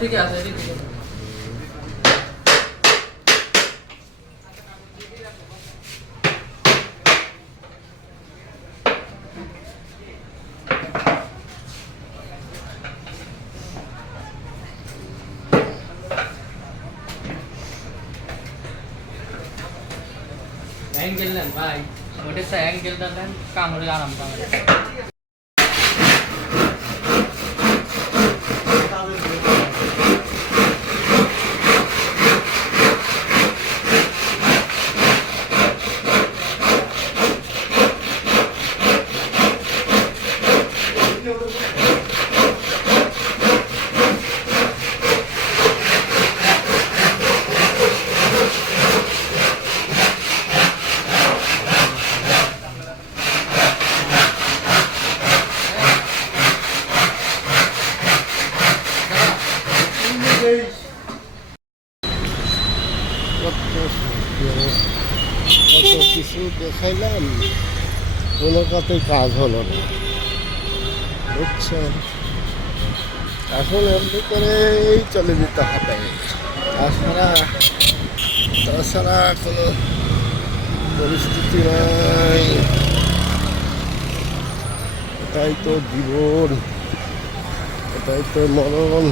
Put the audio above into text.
ঠিক আছে एंगल लें भाई मोटे से एंगल डालें काम हो आराम काम কত কিছু দেখাইলাম, কোনো কথাই কাজ হলো না, বুঝছেন। এখন এমনি করেই চলে যেতে হবে, তাছাড়া কোনো পরিস্থিতি নাই। এটাই তো জীবন, এটাই তো মরণ।